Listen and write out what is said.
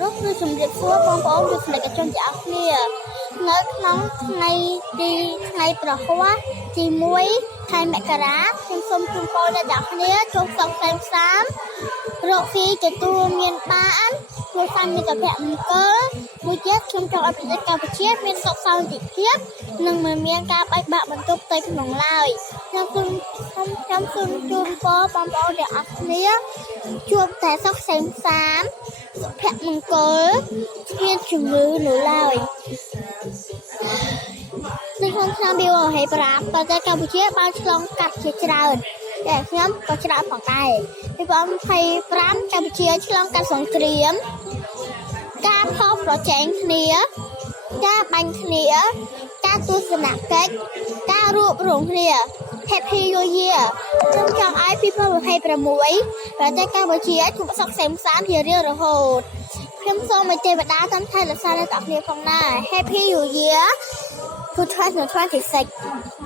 រូបគឺជំរាបសួរបងប្អូនទស្សនិកជនទាំងអស់គ្នានៅក្នុងថ្ងៃប្រហ័សទី1ខែមករាខ្ញុំសូមជូនពរដល់អ្នកគ្នាចូលសុខសែនសាមរកស៊ីទទួលមានបានជួយសាមមិត្តភ័ក្តិមង្គលមួយទៀតខ្ញុំចង់ឲ្យប្រទេសកម្ពុជាមានសុខសន្តិភាពនិងមិនមានការបែកបាក់បន្ទប់ផ្ទៃក្នុងឡើយខ្ញុំសូមជូនពរបងប្អូនទាំងអស់គ្នាជួបតែសុខសែនសាមសុភមង្គលគ្មានជំងឺនៅឡើយនៅក្នុងឆ្នាំ2025ប្រទេសកម្ពុជាបានឆ្លងកាត់ជាច្រើនតែខ្ញុំក៏ច្រើនផងដែរ2025កម្ពុជាឆ្លងកាត់សង្គ្រាមការខុសប្រជែងគ្នាការបាញ់គ្នាការទស្សនកិច្ចការរួបរวมគ្នា Happy New Year ខ្ញុំចង់ឲ្យ2026ប្រទេសកម្ពុជាជួបសុខសែនសាមជារៀងរហូតខ្ញុំសូមឲ្យទេវតាតាមថែរក្សាអ្នកទាំងគ្នាផងដែរ Happy New Year 2026